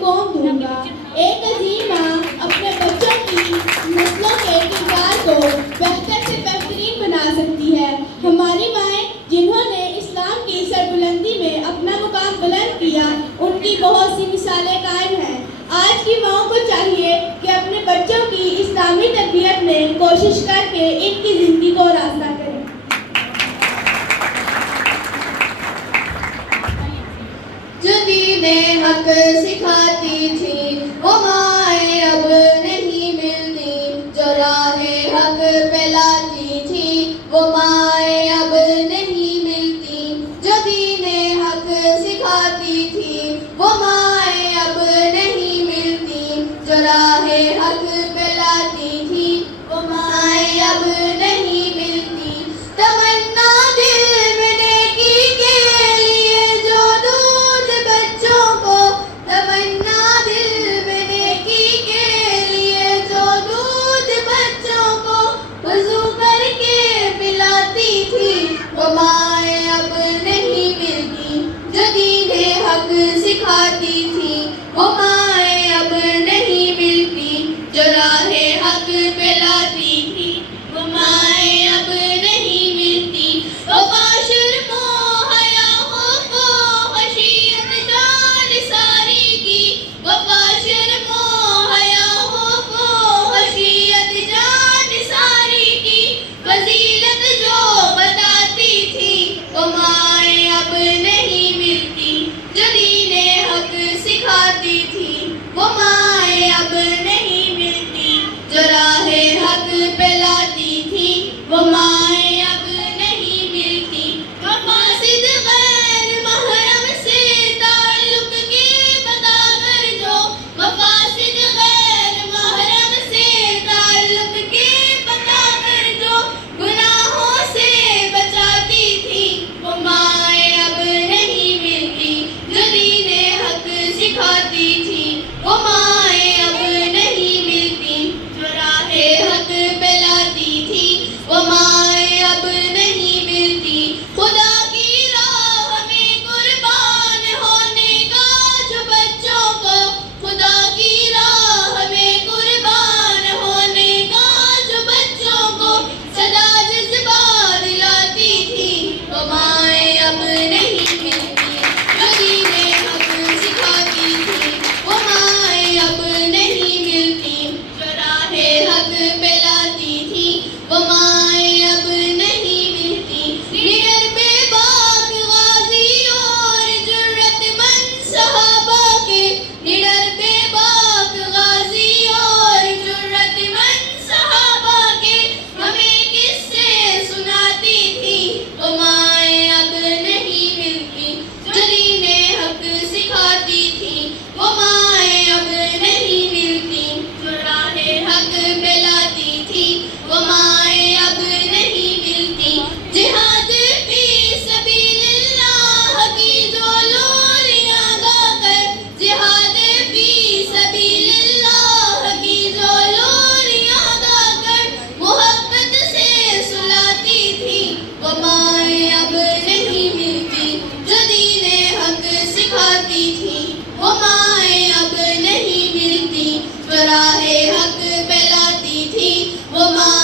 कौन दूंगा। एक अजीम माँ अपने बच्चों की नस्लों के किरदार को बेहतर से बेहतरीन बना सकती है। हमारी माएँ जिन्होंने इस्लाम की सरबुलंदी में अपना मुकाम बुलंद किया, उनकी बहुत सी मिसालें कायम हैं। आज की माँओं को चाहिए कि अपने बच्चों की इस्लामी तरबियत में कोशिश करके इनकी ज़िंदगी को रास्ता करें। जो दीने हक सिखाती थी वो माएँ अब नहीं मिलती, जो राहे हक पे लाती थी वो माएँ अब नहीं मिलती। जो दीने हक सिखाती थी वो माएँ अब नहीं मिलती, जो राहे हक पे लाती थी वो माएँ अब नहीं मिलती। तमन्ना दिल में नेकी के लिए जो दूध बच्चों को, तमन्ना दिल में नेकी के लिए जो दूध बच्चों को वज़ू करके पिलाती थी वो माएँ अब नहीं मिलती। जो दीने हक सिखाती थी वो माएँ अब नहीं मिलती, जो राहे हक पे लाती थी वो माएँ अब नहीं मिलती। वफ़ा शर्मो हया खौफो खशियत जान सारी की, वफ़ा शर्मो हया खौफो खशियत जान सारी की। फजीलत जो बताती थी वो माएँ अब नहीं मिलती, जो दीने हक सिखाती थी वो माएँ अब नहीं मिलती, जो राहे हक पे लाती थी वो माएँ अब नहीं मिलती। मक़ासिद गैर महरम से ताल्लुक़ के बताकर जो, मक़ासिद गैर महरम से ताल्लुक़ के बताकर जो गुनाहों से बचाती थी वो माएँ अब नहीं मिलती, जो दीने हक सिखाती थी वो माएँ अब नहीं मिलती, जो राहे हक पे लाती थी वो माएँ अब नहीं मिलती। खुदा की राह में कुर्बान होने का जो बच्चों को, खुदा की राह में कुर्बान होने का जो बच्चों को सदा जज्बा दिलाती थी वो माएँ अब नहीं मिलती, जो दीने हक सिखाती थी वो माएँ अब नहीं मिलती, जो राहे हक पे लाती थी वो माएँ अब नहीं मिलती। निडर बेबाक गाज़ी और जुर्रतमंद सहाबा के, निडर बेबाक गाज़ी और जुर्रतमंद सहाबा के हमें किस्से सुनाती थी वो माएँ अब नहीं मिलती, जो दीने हक सिखाती थी वो माएँ अब नहीं मिलती, जो राहे हक पे लाती थी वो माएँ अब नहीं मिलती। जिहाद फी सबीलिल्लाह की जो लोरियां गाकर, जिहाद फी सबीलिल्लाह की जो लोरियां गाकर मोहब्बत से सुलाती थी वो माएँ अब नहीं मिलती, जो दीने हक सिखाती थी वो माएँ अब नहीं मिलती, जो राहे हक पे लाती थी वो माँ